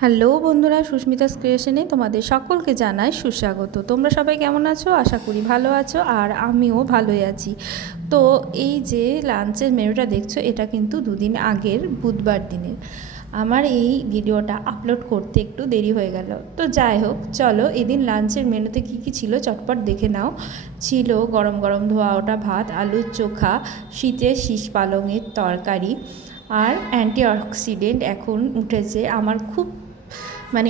Hello বন্ধুরা, সুস্মিতাস ক্রিয়েশনে তোমাদের সকলকে জানাই সুস্বাগত। তোমরা সবাই কেমন আছো? আশা করি ভালো আছো, আর আমিও ভালোই আছি। তো এই যে লাঞ্চের মেনুটা দেখছো, এটা কিন্তু দুদিন আগের বুধবার দিনের। আমার এই ভিডিওটা আপলোড করতে একটু দেরি হয়ে গেল। তো যাই হোক, চলো এদিন লাঞ্চের মেনুতে কী কী ছিল চটপট দেখে নাও। ছিল গরম গরম ধোয়া ওটা ভাত, আলুর চোখা, শীতের শীষ পালংয়ের তরকারি, আর অ্যান্টিঅক্সিডেন্ট এখন উঠেছে। আমার খুব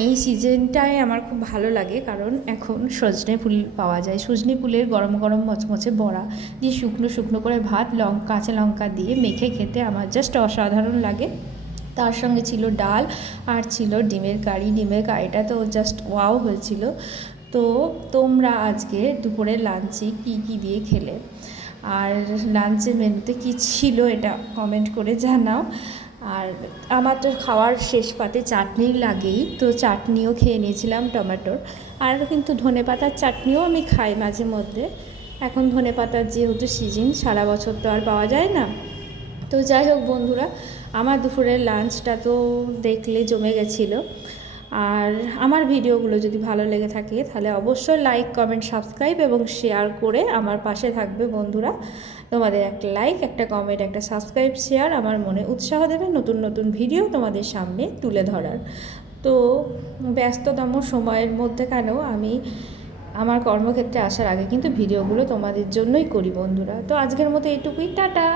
এই সিজনটায় আমার খুব ভালো লাগে, কারণ এখন সজনে ফুল পাওয়া যায়। সজনে ফুলের গরম গরম মচমচে বড়া দিয়ে শুকনো শুকনো করে ভাত কাঁচা লঙ্কা দিয়ে মেখে খেতে আমার জাস্ট অসাধারণ লাগে। তার সঙ্গে ছিল ডাল, আর ছিল ডিমের কারি। ডিমের কারিটা তো জাস্ট ওয়াও হয়েছিল। তো তোমরা আজকে দুপুরের লাঞ্চে কী কী দিয়ে খেলে, আর লাঞ্চের মেনুতে কী ছিল এটা কমেন্ট করে জানাও। আর আমার তো খাওয়ার শেষ পাতে চাটনি লাগেই, তো চাটনিও খেয়ে নিয়েছিলাম টমেটোর। আর কিন্তু ধনেপাতার চাটনিও আমি খাই মাঝে মধ্যে। এখন ধনেপাতার যেহেতু সিজন, সারা বছর তো আর পাওয়া যায় না। তো যাই হোক বন্ধুরা, আমার দুপুরের লাঞ্চটা তো দেখলে জমে গেছিলো। আর আমার ভিডিওগুলো যদি ভালো লেগে থাকে তাহলে অবশ্যই লাইক, কমেন্ট, সাবস্ক্রাইব এবং শেয়ার করে আমার পাশে থাকবে বন্ধুরা। তোমাদের একটা লাইক, একটা কমেন্ট, একটা সাবস্ক্রাইব, শেয়ার আমার মনে উৎসাহ দেবে নতুন নতুন ভিডিও তোমাদের সামনে তুলে ধরার। তো ব্যস্ততম সময়ের মধ্যে কেন আমি আমার কর্মক্ষেত্রে আসার আগে কিন্তু ভিডিওগুলো তোমাদের জন্যই করি বন্ধুরা। তো আজকের মতো এইটুকুই, টাটা।